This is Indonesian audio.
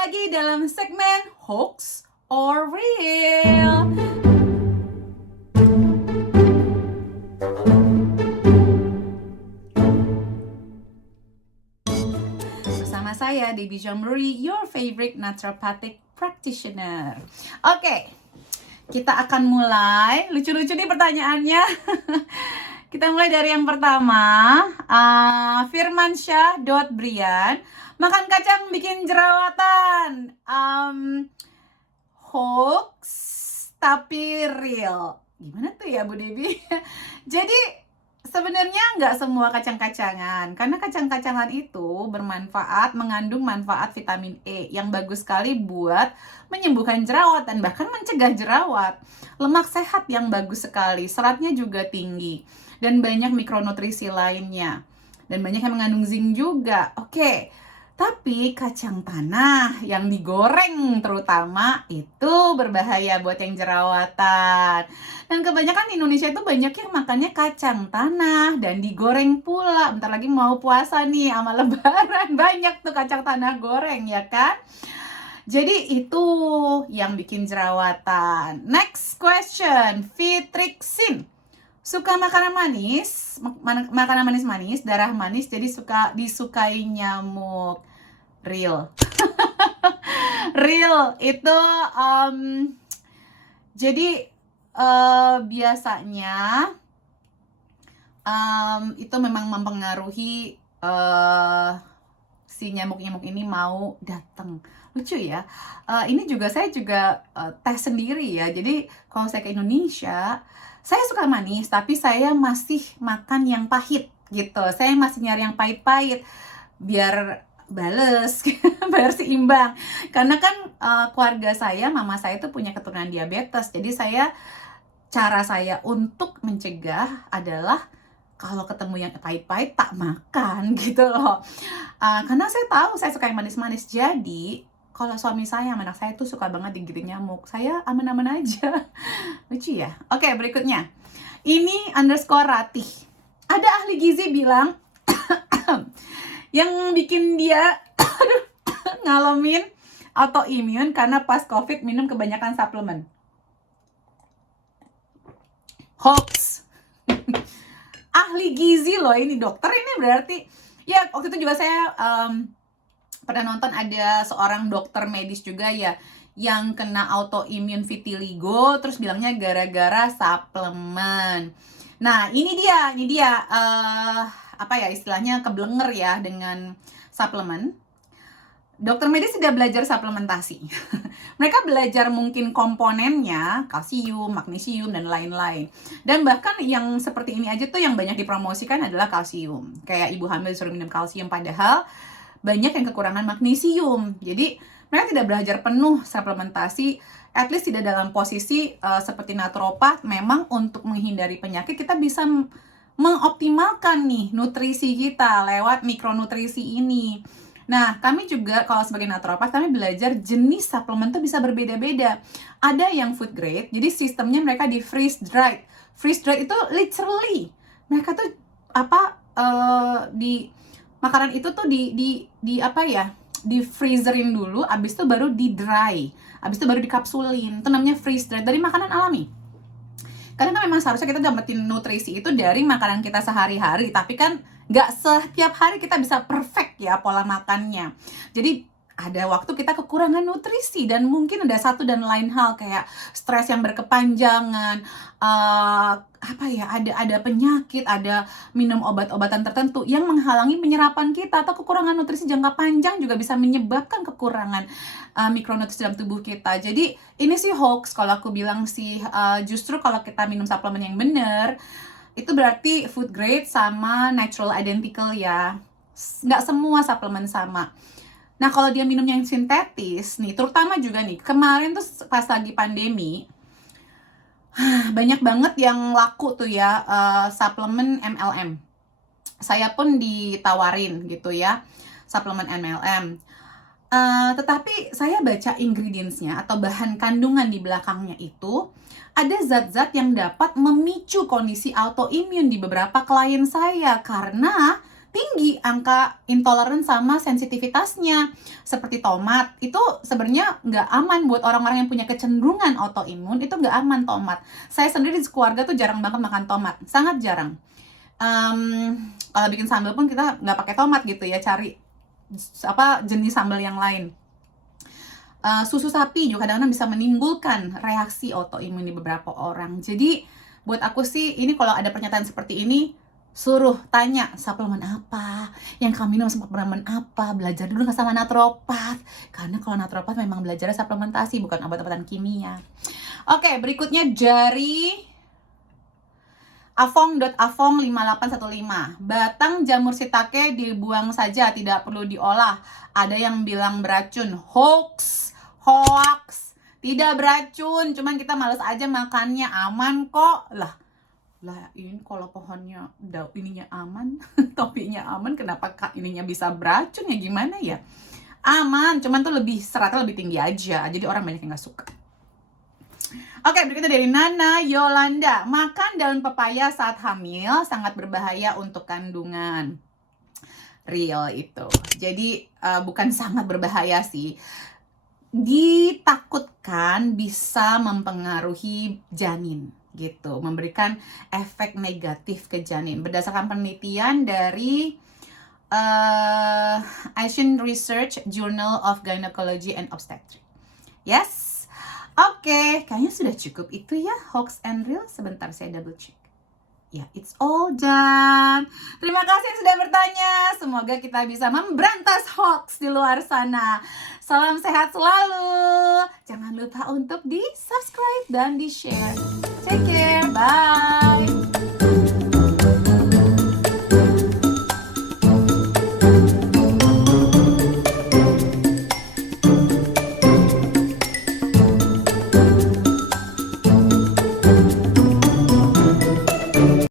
lagi dalam segmen Hoax or Real. Bersama saya, Debbie Jamuri, your favorite naturopathic practitioner. Oke, kita akan mulai. Lucu-lucu nih pertanyaannya. Kita mulai dari yang pertama. Firmansyah.Brian, makan kacang bikin jerawatan. Hoax tapi real. Gimana tuh ya Bu Debbie? Jadi sebenarnya nggak semua kacang-kacangan, karena kacang-kacangan itu bermanfaat, mengandung manfaat vitamin E yang bagus sekali buat menyembuhkan jerawat dan bahkan mencegah jerawat. Lemak sehat yang bagus sekali, seratnya juga tinggi, dan banyak mikronutrisi lainnya. Dan banyak yang mengandung zinc juga. Oke, tapi kacang tanah yang digoreng terutama itu berbahaya buat yang jerawatan. Dan kebanyakan di Indonesia itu banyak yang makannya kacang tanah dan digoreng pula. Bentar lagi mau puasa nih sama lebaran, banyak tuh kacang tanah goreng ya kan. Jadi itu yang bikin jerawatan. Next question, Fitriksin. Suka makanan manis, makanan manis-manis, darah manis, jadi disukai nyamuk. Real. Real itu jadi biasanya itu memang mempengaruhi si nyamuk-nyamuk ini mau datang. Lucu ya. Ini juga saya tes sendiri ya. Jadi kalau saya ke Indonesia, saya suka manis, tapi saya masih makan yang pahit gitu. Saya masih nyari yang pahit-pahit biar bales, biar seimbang. Karena kan keluarga saya, mama saya itu punya keturunan diabetes. Jadi cara saya untuk mencegah adalah kalau ketemu yang pahit-pahit tak makan gitu loh. Karena saya tahu saya suka yang manis-manis. Jadi kalau suami saya sama anak saya tuh suka banget digigit nyamuk, saya aman-aman aja. Lucu ya. Oke, berikutnya. Ini _Ratih. Ada ahli gizi bilang yang bikin dia ngalamin autoimun karena pas COVID minum kebanyakan suplemen. Hoax. Ahli gizi loh ini, dokter ini berarti. Ya, waktu itu juga saya pernah nonton ada seorang dokter medis juga ya yang kena autoimun vitiligo, terus bilangnya gara-gara suplemen. Nah, ini dia apa ya istilahnya, keblenger ya dengan suplemen. Dokter medis tidak belajar suplementasi. Mereka belajar mungkin komponennya, kalsium, magnesium, dan lain-lain. Dan bahkan yang seperti ini aja tuh yang banyak dipromosikan adalah kalsium. Kayak ibu hamil disuruh minum kalsium, padahal banyak yang kekurangan magnesium. Jadi mereka tidak belajar penuh suplementasi, at least tidak dalam posisi seperti naturopat. Memang untuk menghindari penyakit kita bisa mengoptimalkan nih nutrisi kita lewat mikronutrisi ini. Nah, kami juga kalau sebagai naturopat, kami belajar jenis suplemen tuh bisa berbeda-beda. Ada yang food grade, jadi sistemnya mereka di freeze dried. Freeze dried itu literally mereka tuh di makanan itu tuh di apa ya, di freezerin dulu, abis itu baru di dry, abis itu baru dikapsulin. Itu namanya freeze dried, dari makanan alami. Karena kan memang seharusnya kita dapetin nutrisi itu dari makanan kita sehari-hari, tapi kan nggak setiap hari kita bisa perfect ya pola makannya. Jadi ada waktu kita kekurangan nutrisi, dan mungkin ada satu dan lain hal kayak stres yang berkepanjangan, ada penyakit, ada minum obat-obatan tertentu yang menghalangi penyerapan kita, atau kekurangan nutrisi jangka panjang juga bisa menyebabkan kekurangan mikronutrisi dalam tubuh kita. Jadi ini sih hoax kalau aku bilang sih. Justru kalau kita minum suplemen yang benar, itu berarti food grade sama natural identical ya. Nggak semua suplemen sama. Nah, kalau dia minum yang sintetis nih, terutama juga nih, kemarin tuh pas lagi pandemi, banyak banget yang laku tuh ya, suplemen MLM. Saya pun ditawarin gitu ya, suplemen MLM. Tetapi saya baca ingredients-nya atau bahan kandungan di belakangnya itu, ada zat-zat yang dapat memicu kondisi autoimun di beberapa klien saya, karena tinggi angka intoleran sama sensitivitasnya. Seperti tomat, itu sebenarnya nggak aman buat orang-orang yang punya kecenderungan autoimun, itu nggak aman tomat. Saya sendiri di keluarga tuh jarang banget makan tomat, sangat jarang. Kalau bikin sambal pun kita nggak pakai tomat gitu ya, cari jenis sambal yang lain. Susu sapi juga kadang-kadang bisa menimbulkan reaksi autoimun di beberapa orang. Jadi buat aku sih, ini kalau ada pernyataan seperti ini, suruh tanya suplemen apa yang kamu minum, suplemen apa, belajar dulu sama naturopat, karena kalau naturopat memang belajarnya suplementasi, bukan obat-obatan kimia. Oke, berikutnya dari Afong.afong5815. Batang jamur shiitake dibuang saja, tidak perlu diolah. Ada yang bilang beracun. Hoax. Tidak beracun, cuman kita males aja makannya, aman kok. Lah ini kalau pohonnya ininya aman, topinya aman, kenapa ininya bisa beracun ya, gimana ya? Aman, cuman tuh seratnya lebih tinggi aja, jadi orang banyak yang gak suka. Oke, berikutnya dari Nana Yolanda. Makan daun pepaya saat hamil sangat berbahaya untuk kandungan. Real itu. Jadi bukan sangat berbahaya sih, ditakutkan bisa mempengaruhi janin gitu, memberikan efek negatif ke janin. Berdasarkan penelitian dari Asian Research Journal of Gynecology and Obstetrics. Yes, oke, kayaknya sudah cukup itu ya, hoax and real. Sebentar saya double check. Ya, it's all done. Terima kasih yang sudah bertanya. Semoga kita bisa memberantas hoax di luar sana. Salam sehat selalu. Jangan lupa untuk di subscribe dan di share. Take care. Bye.